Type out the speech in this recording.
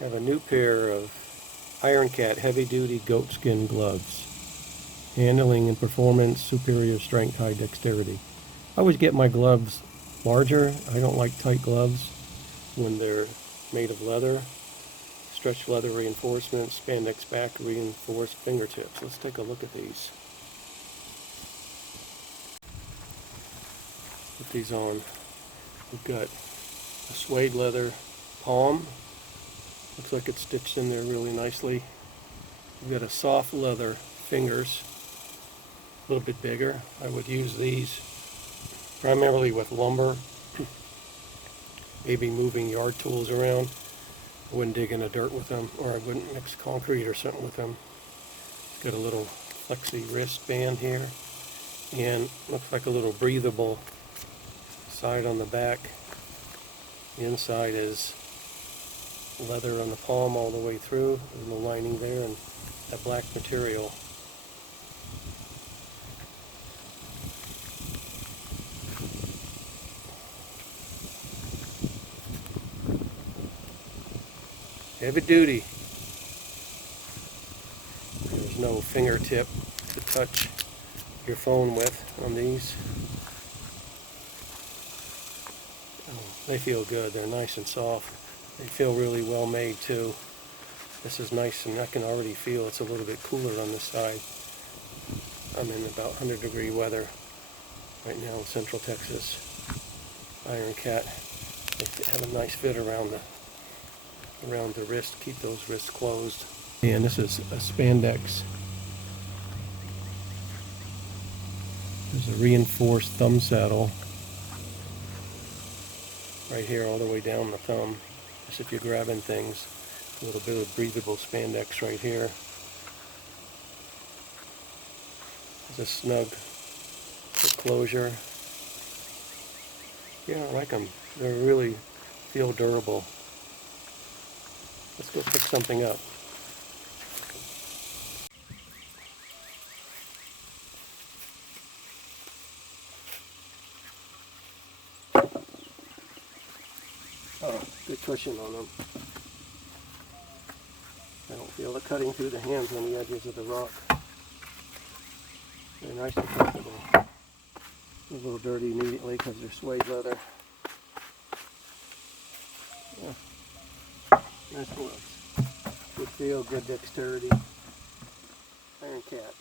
I have a new pair of Ironcat heavy-duty goatskin gloves. Handling and performance, superior strength, high dexterity. I always get my gloves larger. I don't like tight gloves when they're made of leather. Stretch leather reinforcement, Spandex Back reinforced fingertips. Let's take a look at these. Put these on. We've got a suede leather palm. Looks like it's stitched in there really nicely. We've got a soft leather fingers, a little bit bigger. I would use these primarily with lumber, maybe moving yard tools around. I wouldn't dig in the dirt with them, or I wouldn't mix concrete or something with them. Got a little flexi wristband here, and looks like a little breathable side on the back. The inside is leather on the palm all the way through. There's no lining there, and that black material. Heavy duty. There's no fingertip to touch your phone with on these. Oh, they feel good. They're nice and soft. They feel really well made too. This is nice, and I can already feel it's a little bit cooler on this side. I'm in about 100-degree weather right now in Central Texas. Ironcat. They have a nice fit around the wrist. Keep those wrists closed. And this is a spandex. There's a reinforced thumb saddle right here all the way down the thumb. Just if you're grabbing things. A little bit of breathable spandex right here. There's a snug closure. Yeah, I like them. They really feel durable. Let's go pick something up. Oh, good cushion on them. I don't feel the cutting through the hands on the edges of the rock. They're nice and comfortable. A little dirty immediately because they're suede leather. Yeah. Nice gloves. Good feel, good dexterity. Ironcat.